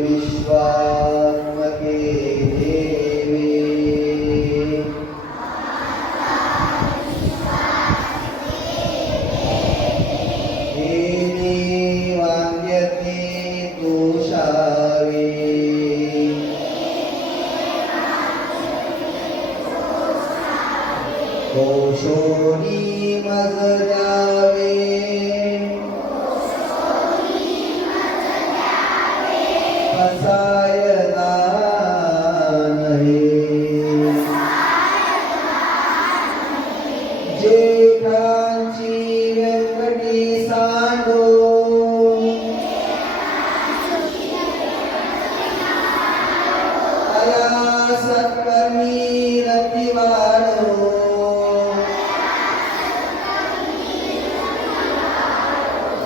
विश्वात्मके कोशोनी मज जावे।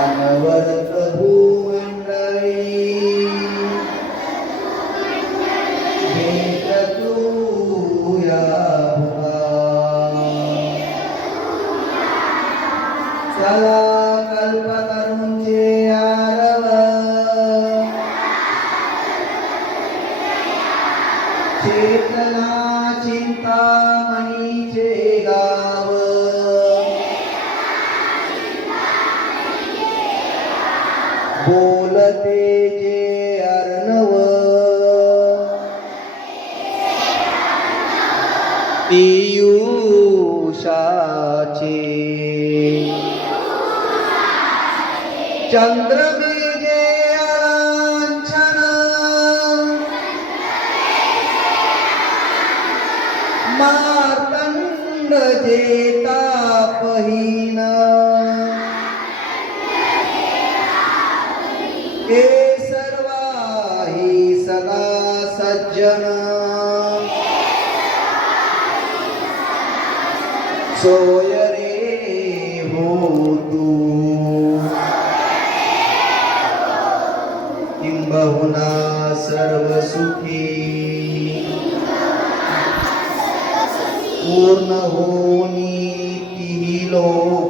अनवर प्रभू मंडळी. भेट तू या चला कल्पतरूंचे आरव. चेतना चिंतामणीचे बोलते जे अर्णव पियुषाचे चंद्र बीजे अलांछन मार्तंड जेता पहिन ते सर्वाही सदा सज्जन. सोय रे हो तू. किंबहुना सर्व सुखी पूर्ण होनी तिही लोकी.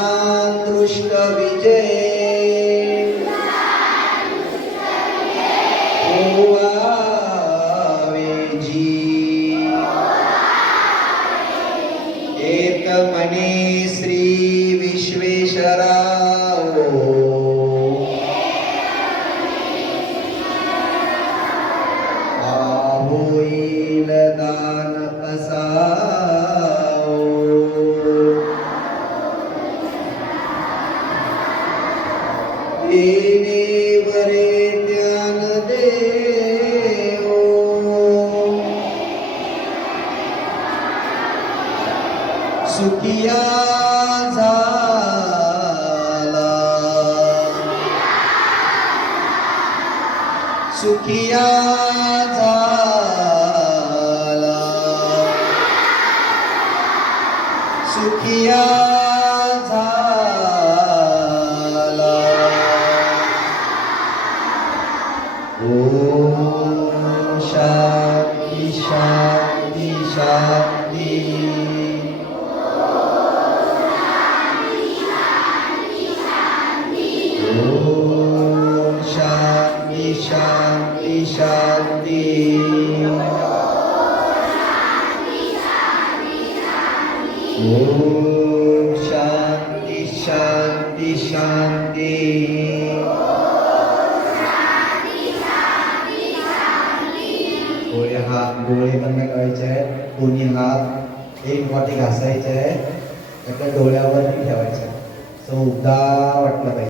कृष्ण विजय। सुखिया झाला. सुखिया झाला. सुखिया ओम शांती शांती शांती डोळे हात डोळे बंद करायचे आहेत दोन्ही हात एक वाटी घासायचे आहे एका डोळ्यावरती ठेवायचे सो उबदार वाटलं पाहिजे